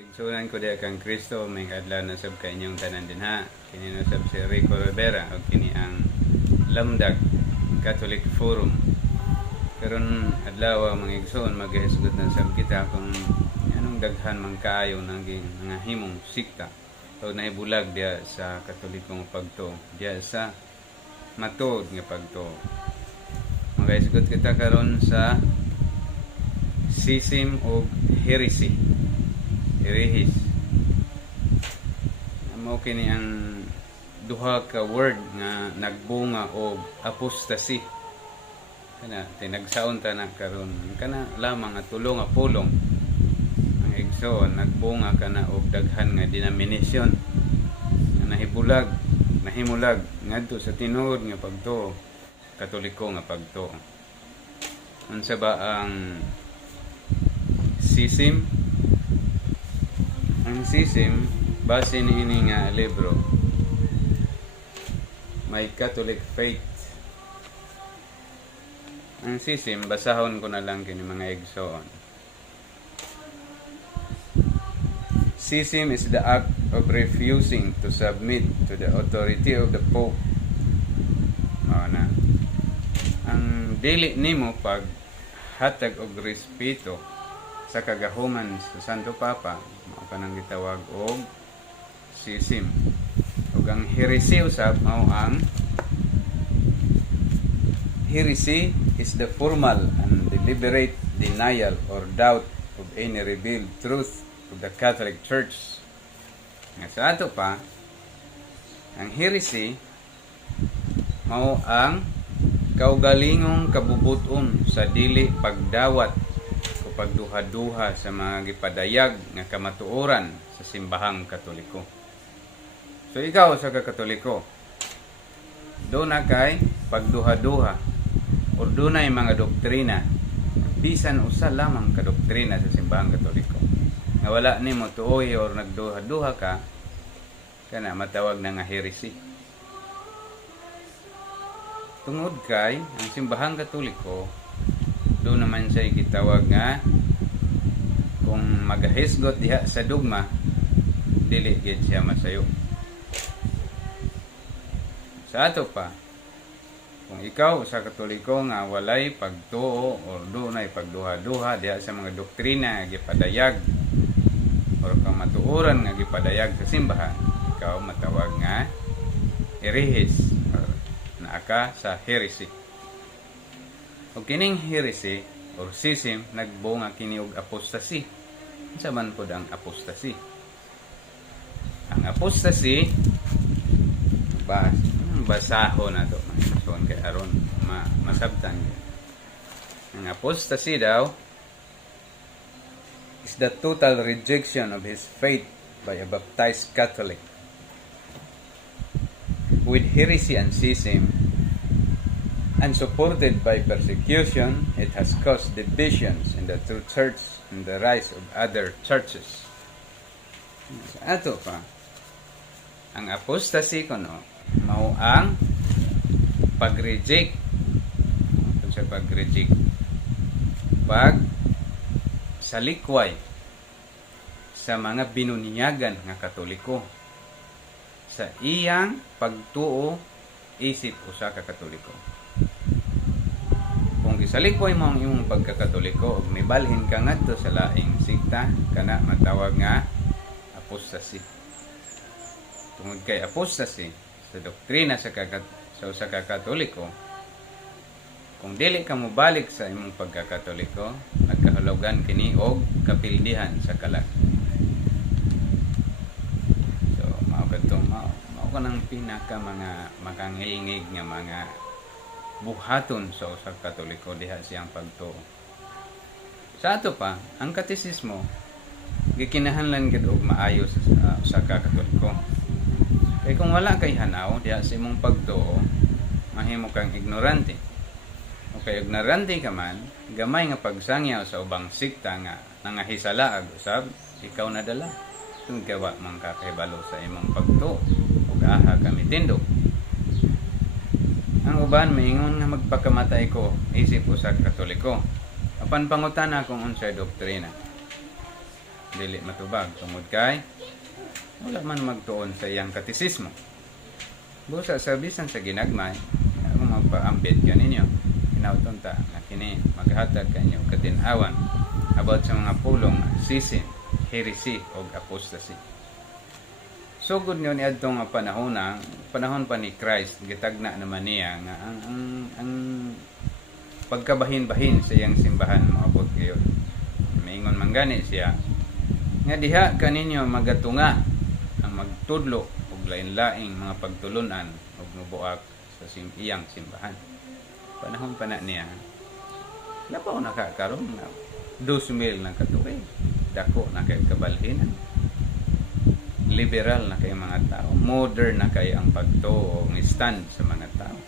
Igsunan ko diya kang Kristo, may adlaw na sab kainyong tanan din ha. Kini na sab si Rico Rivera o kini ang Lamdag Catholic Forum. Karon adlaw mga igsoon maghisgot na sab kita kung anong daghan man kaayo ng mga himong sikta o naibulag diya sa Katolikong pagto, diya sa matod nga pagto. Maghisgot kita karon sa schism o heresy. Herehis. Mao kini ang duha ka word nga nagbunga og apostasy. Kana tinagsaon ta na karon kana lamang nga tulo nga pulong ang igsoon nagbunga kana og daghan nga denomination nga nahimulag ngadto sa tinuod nga pagtuo Katoliko nga pagtuo. Unsa ba ang schism? Ang schism, base niini nga libro, My Catholic Faith. Ang schism, basahon ko na lang kini mga igsoon. Schism is the act of refusing to submit to the authority of the Pope. Mao na. Ang dili nimo pag hatag og respeto sa kagahuman sa Santo Papa, mao kanang gitawag og schism. Ug ang heresy usab mao ang heresy is the formal and deliberate denial or doubt of any revealed truth of the Catholic Church. Nga sa ato pa, ang heresy mao ang kaugalingong kabubuton sa dili pagdawat pagduha-duha sa mga gipadayag nga kamatuoran sa simbahang Katoliko. So ikaw sa Katoliko, doon na kay pagduha-duha o doon na mga doktrina, bisan usa lamang ka doktrina sa simbahang Katoliko nga wala nimo tuoy or nagduha-duha ka, kana matawag na nga heresy. Tungod kay ang simbahang Katoliko doon naman siya gitawag nga kung magahisgot diha sa dogma dili gid siya masayo. Sa ato pa, kung ikaw sa Katoliko nga walay pagtuo o dunay pagduha-duha diha sa mga doktrina nga gipadayag o kamatuoran nga gipadayag sa simbahan, ikaw matawag nga herehis or naaka sa heresy. O kining heresy or schism nagbunga kini og apostasy. Unsa man pod ang apostasy? Ang apostasy basahon nato so kay aron masabtan. Ang apostasy daw is the total rejection of his faith by a baptized Catholic. With heresy and schism, and supported by persecution, it has caused divisions in the true church and the rise of other churches. Sa ato pa, ang apostasy kuno mao ang pag-reject salikway sa mga binunyagan nga Katoliko sa iyang pagtuo isip usa ka Katoliko. Kung gisalikoy mo ang imong pagkakatoliko ug mibalhin ka ngadto sa laing sikta, kana matawag nga apostasy. Tungod kay apostasy sa doktrina sa usa ka Katoliko, kung dili ka mobalik sa imong pagkakatoliko, nagkahulugan kini og kapildihan sa kalag. So mao kanang pinaka mga makangilngig nga mga buhaton sa usa ka Katoliko diha siyang pagtuo. Sa ato pa, ang katesismo gikinahanglan gid og maayo sa usa ka Katoliko. Kay kung wala kay hanaw diha sa imong pagtuo, mahimo kang ignorante. O kay ignorante ka man, gamay nga pagsangyaw sa ubang sikta nga nangahisala usab ikaw nadala. Kung gawa man ka kahibalo sa imong pagtuo ug aha kami tindog. Ang uban maingon nga magpakamatay ko isip usa ka Katoliko. Apan pangutana kung unsay doktrina. dili matubag tungod kay wala man magtuon sa iyang katisismo. Busa sa bisan sa ginagmay, kung magpaambit ka ninyo, hinauton ta na kini maghatag kanyo katinawan about sa mga pulong sisin, heresy o apostasy. Sugod nyo ni adtong panahon pa ni Christ, gitagna naman niya nga ang pagkabahin-bahin sa iyang simbahan moabot kayo. Maingon man gani siya nga diha kaninyo magatunga ang magtudlo og lain-laing mga pagtulunan og mubuak sa iyang simbahan. Panahon pa na niya, labaw na karon na 2,000 na katuig, dako na kay kabalhinan, liberal na kay mga tao, modern na kay ang pagtuo ng stand sa mga tao.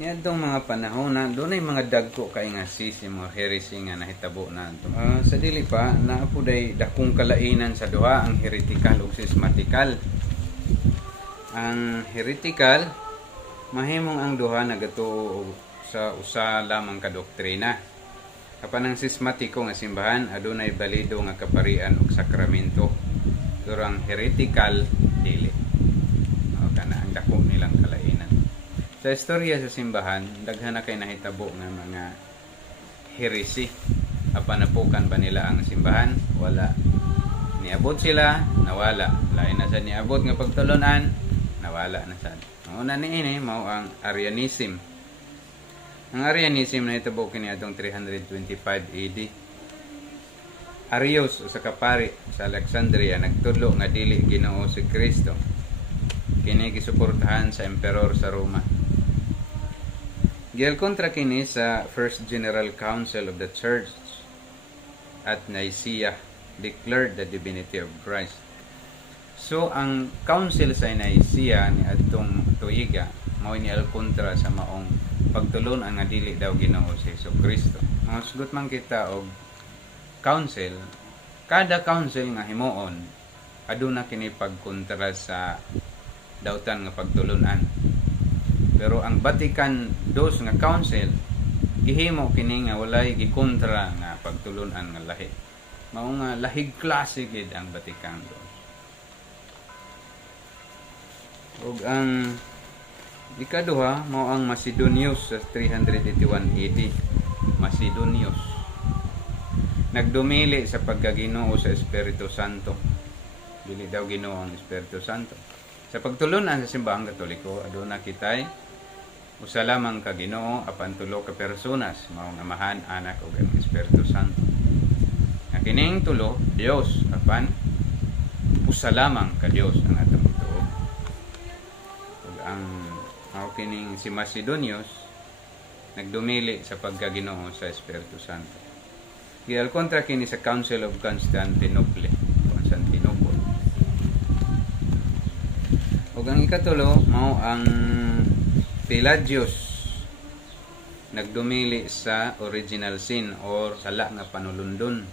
Niadtong mga panahon na doon ay mga dagko kay nga sisi mga heresy nga nahitabo na sa dili pa naapuday dakong kalainan sa duha, ang heretical ug schismatical. Ang heretical mahimong ang duha nagatuo sa usa lamang ka doktrina. Apan ang schismatiko nga simbahan adunay balido nga kaparian ug sakramento. Pero ang heretical dili. Kana ang dako nilang kalainan. Sa istorya sa simbahan, daghan na kay nahitabo nga mga heresy. Apan napukan ba nila ang simbahan? Wala. Niabot sila, nawala. Lain na sa niabot nga pagtulunan, nawala na sad. Ang una niini mao ang Arianism. Ang Arianism nahitabo kini adtong 325 AD. Arius usa ka pari sa Alexandria nagtudlo nga dili Ginoo si Kristo. Kini gisuportahan sa emperor sa Roma. Giyal kontra kini sa First General Council of the Church at Nicaea declared the divinity of Christ. So ang council sa Nicaea ni adtong tuiga mao ni al kontra sa maong pagtulon ang nga dili daw Ginoo si Kristo. Mga sugot man kita og council, kada council nga himuon aduna kini pagkontra sa dawtan nga pagtulunan. Pero ang Vatican II nga council gihimo kini nga walay gikontra nga pagtulunan nga lahi. Mao nga lahig klase gid ang Vatican II. Ug ang ikaduha mao ang Macedonius sa 381 AD. Macedonius nagdumili sa pagkaginoo sa Espiritu Santo. Dili daw Ginoo ang Espiritu Santo. Sa pagtulunan sa simbahang Katoliko aduna kitay usa lamang ka Ginoo apan tulo ka personas mao nga Amahan, Anak ug ang Espiritu Santo. Nga kining tulo Dios apan usa lamang ka Dios ang atong ituo. Ug ang mao kining si Macedonius nagdumili sa pagkaginoo sa Espiritu Santo. Giyal kontra kini sa Council of Constantinople. Ug ang ikatulo mao ang Pelagius nagdumili sa original sin or sala nga panulundon.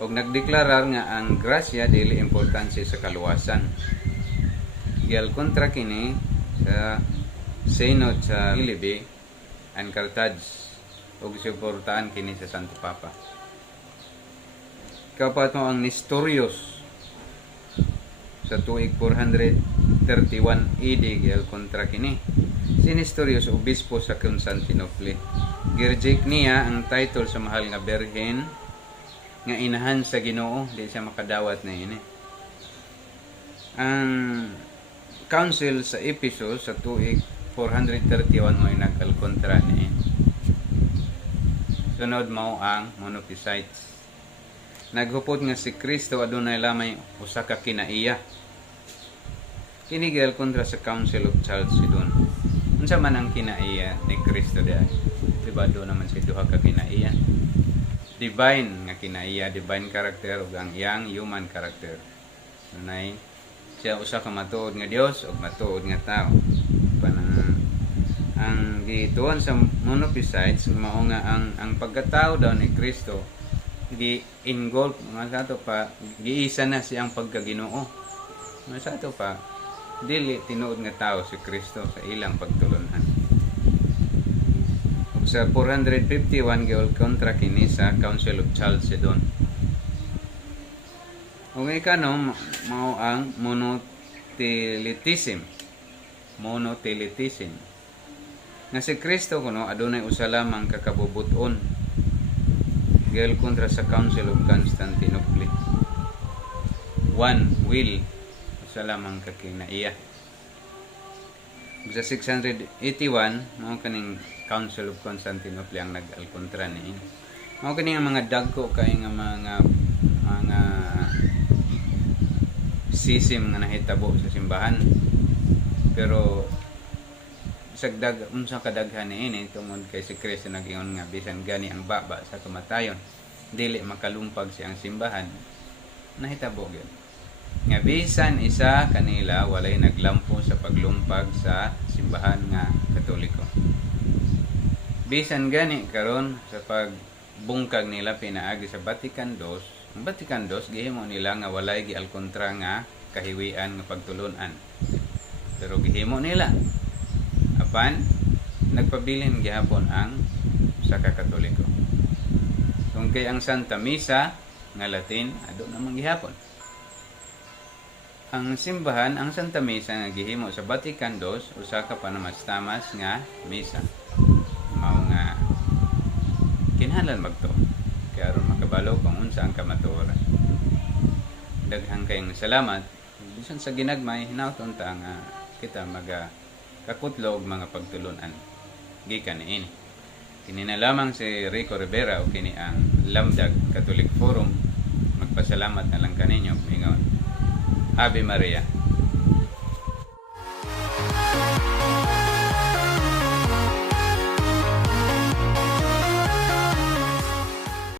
Ug nagdeklarar nga ang grasya dili importante sa kaluwasan. Giyal kontra kini sa Synod sa Philippi and Carthage ug suportahan kini sa Santo Papa. Kapat mo ang Nestorius sa tuig 431 AD giyal kontra kini. Si Nestorius obispo sa Constantinople. Girjik niya ang title sa mahal nga berhen nga inahan sa Ginoo, di siya makadawat na ini. Ang council sa Ephesus sa tuig 431 mo nagkalkontra ni. Sunod mao ang Monophysites. Naghupot nga si Kristo adunay lamay usa ka kinaiya. Kinigel kontra sa Council of Chalcedon. Unsa man ang kinaiya ni Kristo diay? Diba do naman si duha ka kinaiya? Divine nga kinaiya, divine character ug ang iyang human character. Unay siya usa ka matuod nga Dios ug matuod nga tao. Ang gituon sa Monophysites mao nga ang pagkatao daw ni Kristo gi-engulf nga sato pa giisa na siyang pagkaginoo. Nga sato pa dili tinuod nga tao si Kristo sa ilang pagtulunan. Ug sa 451 giol kontra kini sa Council of Chalcedon. Ug ikano mao ang monothelitism. Nga si Kristo kuno adunay usa lamang ka kabubuton giol kontra sa Council of Constantinople. One will, usa lamang ka kinaiya. Sa 681 mao kaning Council of Constantinople ang nag-alkontra ni. Mao kani nga mga dagko kay nga mga sisim nga nahitabo sa simbahan. Pero unsa kadaghan niini tungod kay si Kristo nag-ingon nga bisan gani ang baba sa kamatayon dili makalumpag siyang simbahan, nahitabo gyud nga bisan isa kanila walay naglampo sa paglumpag sa simbahan nga Katoliko. Bisan gani karon sa pagbungkag nila pinaagi sa Vatican II, ang Vatican II gihimo nila nga walay gialkontra nga kahiwian nga pagtulunan. Pero gihimo nila apan nagpabilin gihapon ang sa Katoliko. Kung kay ang Santa Misa nga Latin ado namang gihapon. Ang simbahan, ang Santa Misa nga gihimo sa Vatican II usa ka panamastamas nga misa. Mao nga kinahanglan magtuo kay aron makabalo kung unsa ang kamatuoran. Daghang kayong salamat. Bisan sa ginagmay hinaut-on ta nga kita kakutlog mga pagtulunan gikan niini. Kini na lamang si Rico Rivera o kini ang Lamdag Catholic Forum. Magpasalamat na lang kaninyo. Ingon. Ave Maria.